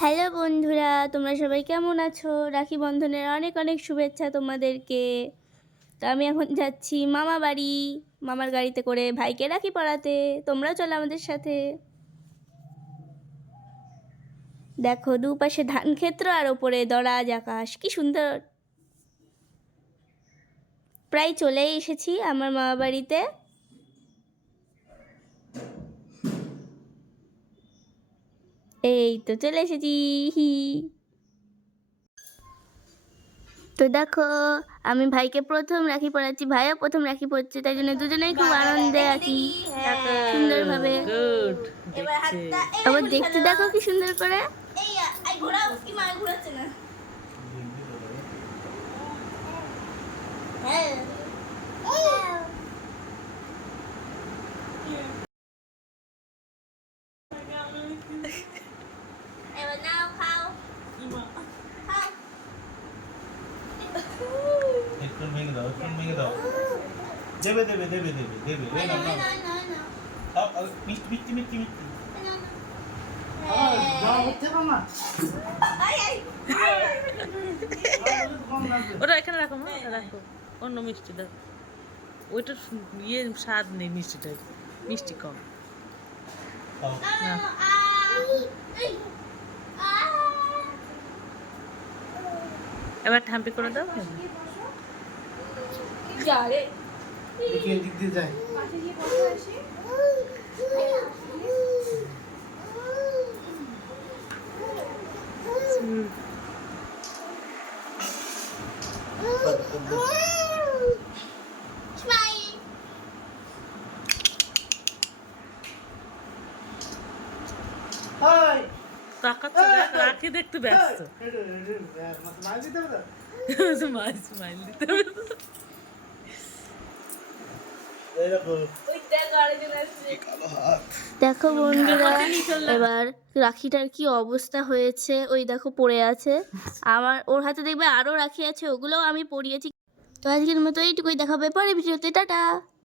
Hello বন্ধুরা, তোমরা সবাই কেমন আছো? রাখি বন্ধনের অনেক অনেক শুভেচ্ছা তোমাদেরকে। তো আমি এখন যাচ্ছি মামা বাড়ি, মামার গাড়িতে করে ভাইকে রাখি পরাতে। তোমরাও চলো আমাদের সাথে। দেখো দুপাশে ধান ক্ষেত্র আর ওপরে দরাজ আকাশ, কি সুন্দর। প্রায় চলেই এসেছি আমার মামা বাড়িতে। এই তো চলে এসেছি। হি তো দেখো আমি ভাইকে প্রথম রাখি পরাচ্ছি, ভাইও প্রথম রাখি পরছে, তাই জন্য দুজনেই খুব আনন্দে আছি সুন্দরভাবে। আবার দেখতে দেখো কি সুন্দর করে। এবার নাও খাও। একটু ভেঙে দাও, একটু ভেঙে দাও। দেবে দেবে দেবে দেবে দেবে এই নাও, নাও। মিষ্টি মিষ্টি মিষ্টি মিষ্টি ওটা এখানে রাখো, মা রাখো। অন্য মিষ্টি দাও, ওইটা ইয়ে স্বাদ নেই মিষ্টিটার, মিষ্টি কম। এবার ঠাম্পি করে দাও। দেখি এদিক দিয়ে যাই। তাকাচ্ছে, দেখ রাখি দেখতে ব্যস্ত। মাছ স্মাইল দিতে হবে। দেখো বন্ধুরা, এবার রাখিটার কি অবস্থা হয়েছে, ওই দেখো পড়ে আছে। ওর হাতে দেখবে আরো রাখি আছে, ওগুলোও আমি পরিয়েছি। তো আজকের মতো এইটুকুই, দেখাবে পরে ভিডিওতে, টাটা।